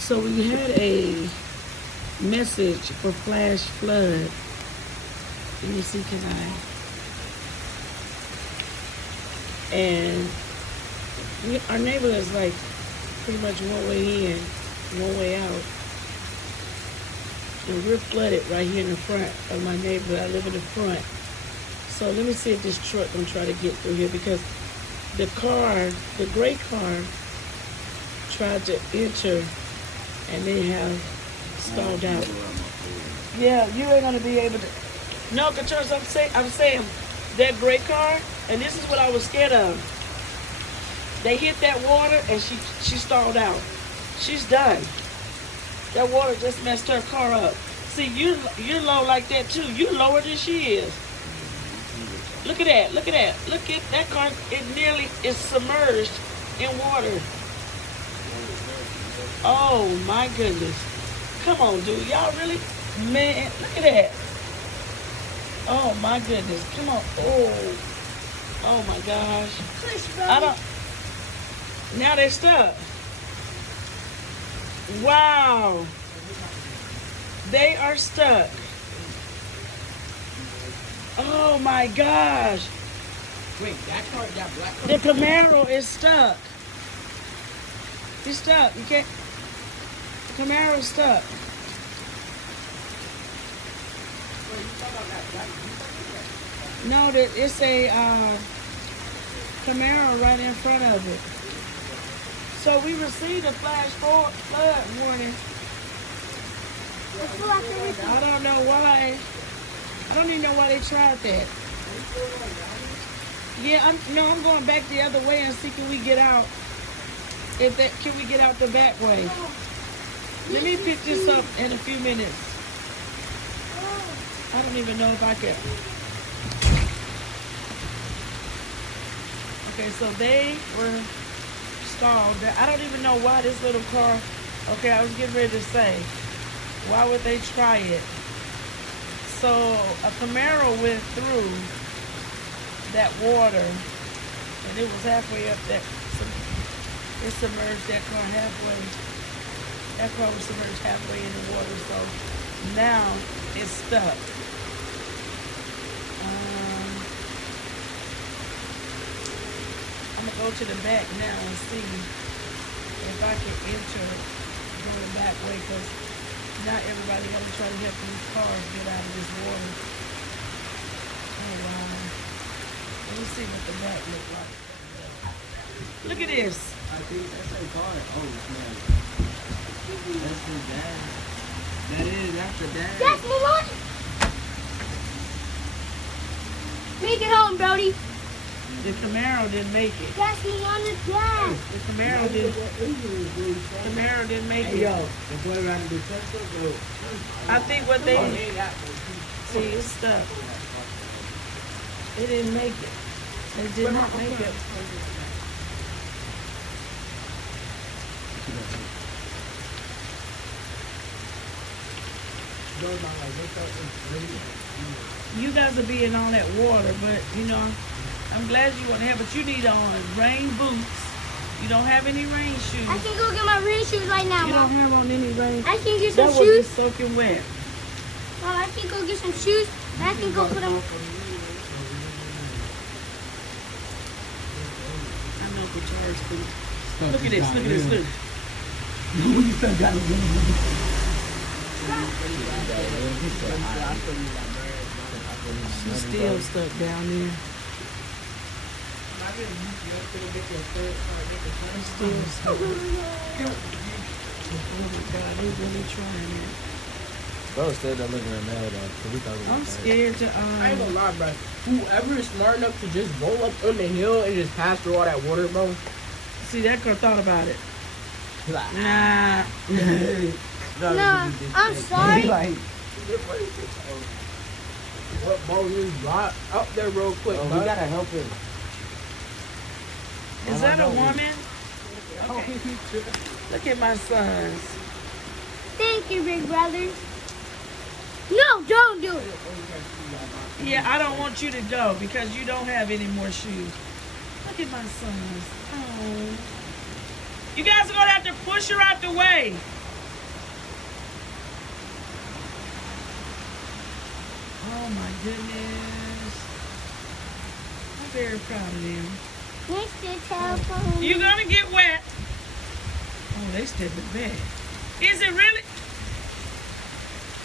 So we had a message for flash flood. Let me see, can I? And our neighbor is like pretty much one way in, one way out. And we're flooded right here in the front of my neighbor. I live in the front. So let me see if this truck gonna try to get through here, because the car, the gray car, tried to enter and they have stalled out. Yeah, you ain't gonna be able to. No, because I'm saying that gray car, and this is what I was scared of. They hit that water and she stalled out. She's done. That water just messed her car up. See, you're low like that too. You lower than she is. Look at that. Look at that. Look at that car. It nearly is submerged in water. Oh my goodness. Come on, dude. Y'all really? Man, look at that. Oh my goodness. Come on. Oh my gosh. I don't. Now they're stuck. Wow. They are stuck. Oh my gosh. Wait, that car, that black car? The Camaro is stuck. He's stuck. You can't. The Camaro's stuck. Wait, you talking about that black? No, it's a Camaro right in front of it. So we received a flash flood warning. I don't know why. I don't even know why they tried that. Yeah, I'm going back the other way and see, can we get out? Can we get out the back way? Let me pick this up in a few minutes. I don't even know if I can. Okay, so they were stalled. I don't even know why this little car. Okay, I was getting ready to say, why would they try it? So a Camaro went through that water, and it was halfway up that. It submerged that car halfway. That car was submerged halfway in the water, so now it's stuck. I'm gonna go to the back now and see if I can enter going that way, because not everybody gonna try to help these cars get out of this water. Oh wow. Let me see what the back look like. Look at this. I think that's a car. Oh man. That's the dad. That's the dad. That's Milan. Make it home, Brody. The Camaro didn't make it. That's Milan's dad. The Camaro didn't make it. Hey yo, the boy around the Tesla, bro. I think what they see, it's stuck. They didn't make it. They did not make it. You guys will be in all that water, but you know, I'm glad you want to have, but you need on rain boots. You don't have any rain shoes. I can go get my rain shoes right now, You don't Mom. have on any rain. I can get some That was shoes. just soaking wet. Mom, I can go get some shoes. And I can go put them. I know guitars too. Look at this, look at this, look. You still got it. She's still stuck down there. She's still stuck. Oh my God, they really trying it. Bro, stayed there looking at mail though. I'm scared to I ain't gonna lie, bro. Whoever is smart enough to just roll up on the hill and just pass through all that water, bro. see that girl thought about it. Like, Nah. No, I'm sorry. Like, what, bro? You rock up there real quick, oh, bro. we gotta help him. Is that a woman? Okay. Look at my sons. Thank you, big brothers. No, don't do it. Yeah, I don't want you to go because you don't have any more shoes. Look at my sons. Oh. You guys are gonna have to push her out the way. Oh my goodness. I'm very proud of them. Next to telephone. You're gonna get wet. Oh, they stepping back. Is it really?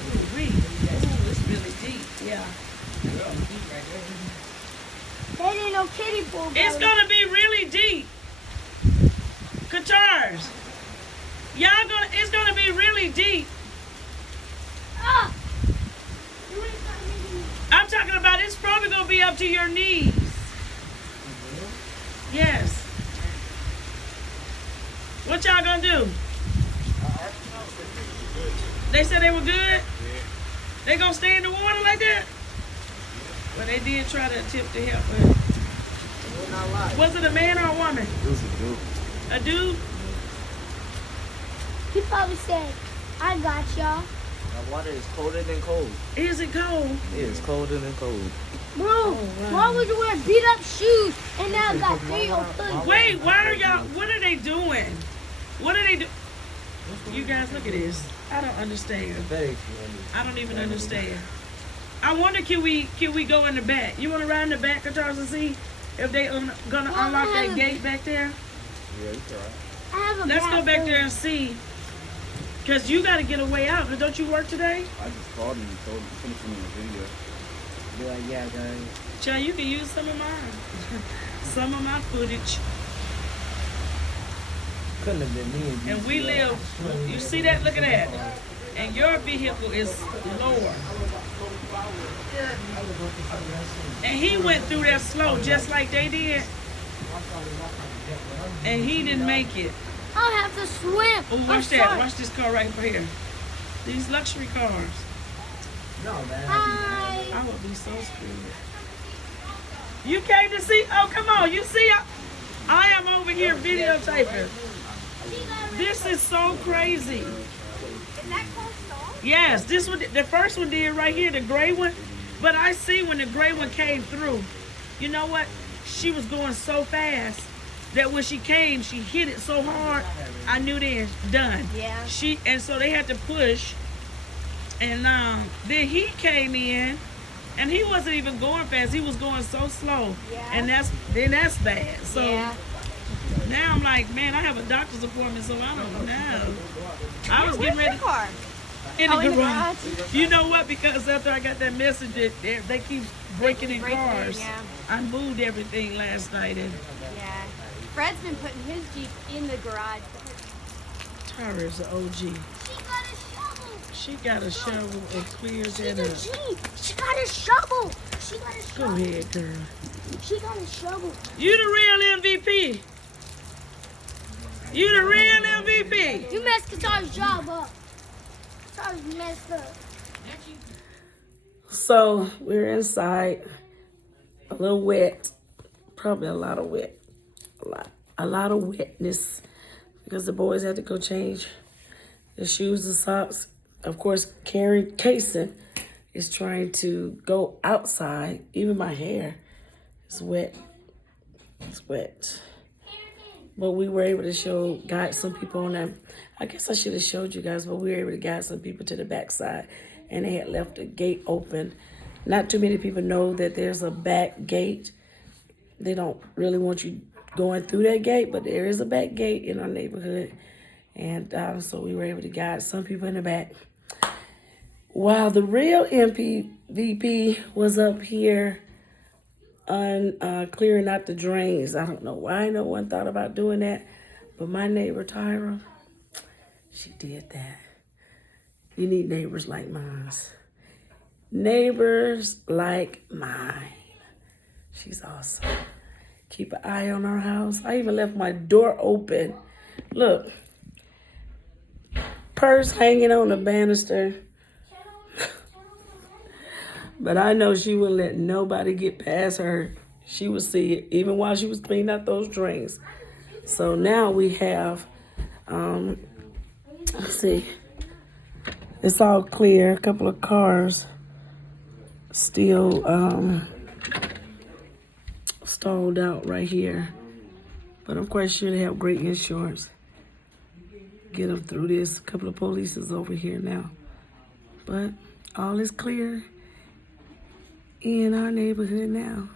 Ooh, wait. Ooh, it's really deep. Yeah. That ain't no kiddie pool. It's brother. gonna be really deep. Guitars. Y'all gonna, it's gonna be really deep. Ah! I'm talking about it's probably gonna be up to your knees. Yes. What y'all gonna do? They said they were good? They gonna stay in the water like that? But they did try to attempt to help her. Was it a man or a woman? It was a dude. A dude? He probably said, I got y'all. That water is colder than cold. Is it cold? It is colder than cold. Bro, wow. why would you wear beat up shoes and now got 3 or 3? Wait, why are y'all, what are they doing? What are they doing? You guys, look at this. I don't understand. I don't even understand. I wonder, can we go in the back? You want to ride in the back, Charles, and see if they gonna unlock that gate back there? Yeah, you can ride. I have a Let's go back bathroom. there and see. Because you got to get a way out. Don't you work today? I just called him and told him to send me a video. Be like, yeah, guys. Child, you can use some of mine. Some of my footage. Couldn't have been me. And we live, you see that? Look at that. And your vehicle is lower. And he went through that slow just like they did. And he didn't make it. I'll have to swim. Oh, watch that. Watch this car right here. These luxury cars. No, man. Hi. I would be so screwed. You came to see? Oh, come on. You see, I am over here videotaping. This is so crazy. Is that called salt? Yes, this one, the first one did right here, the gray one. But I see when the gray one came through, you know what? She was going so fast that when she came, she hit it so hard. I knew then, done. Yeah. And so they had to push. And then he came in, and he wasn't even going fast. He was going so slow. Yeah. And that's bad. So Yeah. now I'm like, man, I have a doctor's appointment, so I don't know. I was getting ready car? in the in the garage. garage? You know what? Because after I got that message that they keep breaking in cars, yeah. I moved everything last night, and Yeah. Fred's been putting his Jeep in the garage. Tara is an OG. She got a shovel. She got a shovel and clears She's it a up. Jeep. She got a shovel. She got a Go shovel. ahead, girl. She got a shovel. You the real MVP. You the real MVP. You messed Qatar's job up. Qatar's messed up. So we're inside, a little wet, probably a lot of wet, a lot of wetness, because the boys had to go change their shoes and socks. Of course, Karen Kaysen is trying to go outside. Even my hair is wet. It's wet. But we were able to guide some people on that. I guess I should have showed you guys, but we were able to guide some people to the backside, and they had left the gate open. Not too many people know that there's a back gate. They don't really want you going through that gate, but there is a back gate in our neighborhood. And so we were able to guide some people in the back. While the real MVP was up here on clearing out the drains. I don't know why no one thought about doing that, but my neighbor Tyra, she did that. You need neighbors like mine. Neighbors like mine. She's awesome. Keep an eye on our house. I even left my door open. Look, purse hanging on the banister. But I know she wouldn't let nobody get past her. She would see it even while she was cleaning out those drains. So now we have, let's see, it's all clear. A couple of cars still stalled out right here. But I'm quite sure they have great insurance. Get them through this. A couple of police is over here now. But all is clear. in our neighborhood now.